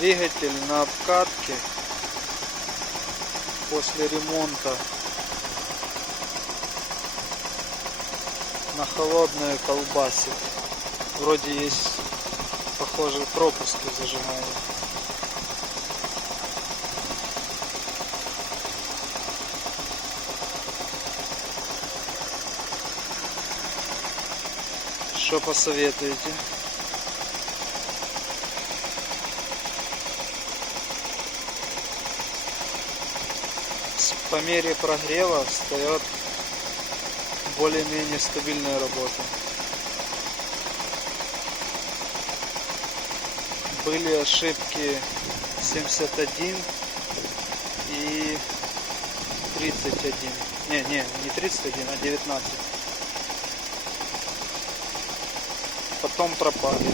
Двигатель на обкатке после ремонта на холодное колбасит. Вроде есть, похоже, пропуски зажигания. Что посоветуете? По мере прогрева встает более-менее стабильная работа. Были ошибки 71 и 31. Не 31, а 19. Потом пропали.